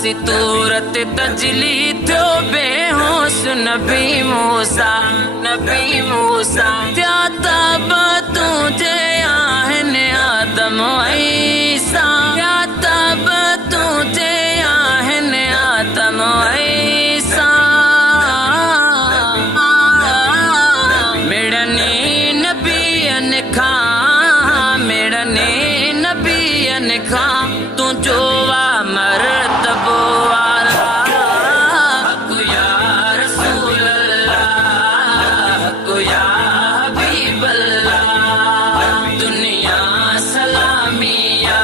सी तूरत तजली थियो बेहोश नबी मूसा त्या तब तुझे आहन आदम ईसा त्या तब तुझे आहन आदम ईसा मिड़ने नबियन खां तू जोवा मरतबो वाला हक़ या रसूल अल्लाह हक़ या हबीब अल्लाह दुनिया सलामिया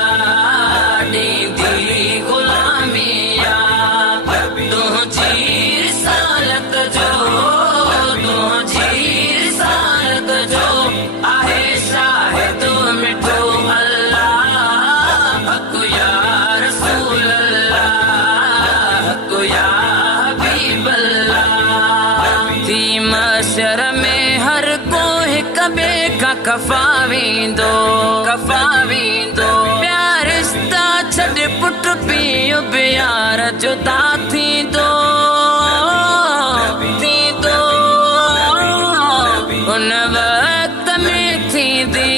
ॾींदी गुलामिया तुंहिंजी रिसालत जो आहे शाहिद मिठो मशर में हर को हिक ॿिए खां कफ़ावींदो प्यारिस्ता छॾ पुट पीउ प्यार जुदा थींदो उन वक़्त में थींदी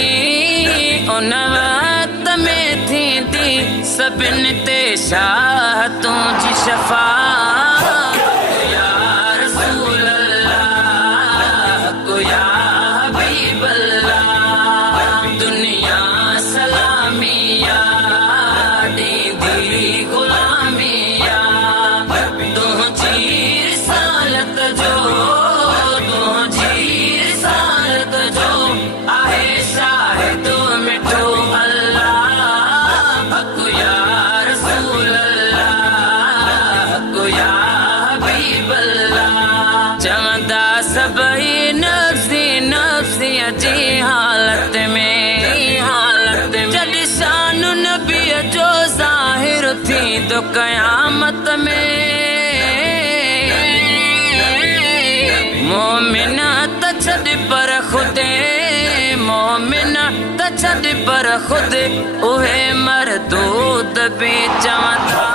सभिनि ते शाह तुंहिंजी शफ़ाअत दुनिया सलामिया ॾींदी गुलामिया तुंहिंजी रिसालत जो आहे शाहिद मिठो अल्लाह हक़ या रसूल अल्लाह हक़ या हबीब अल्लाह चवंदा सभई नफ़्सी नफ़्सी जी हालत में जॾहिं शान नबीअ जो ज़ाहिर थींदो क़यामत में मोमिन त छॾ पर ख़ुद उहे मरदूद बि चवंदा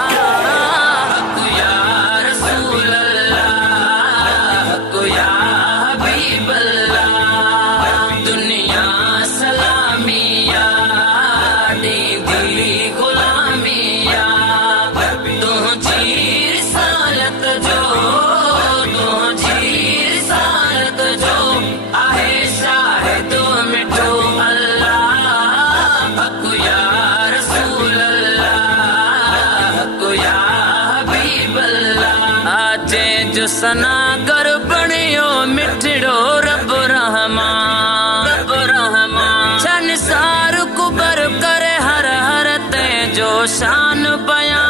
हक़ या रसूल अल्लाह हक़ या हबीब अल्लाह दुनिया सलामिया ॾींदी गुलामिया तुंहिंजी रिसालत जो आहे शाहिद मिठो अल्लाह हक़ या रसूल अल्लाह हक़ या हबीब अल्लाह आजे जो सनागर बणियो मिठड़ो रब रहमान छन सार कुबर करे हर हर ते जो शान बयान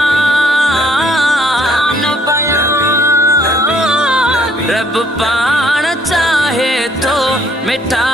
रब पाण चाहे तो मिठा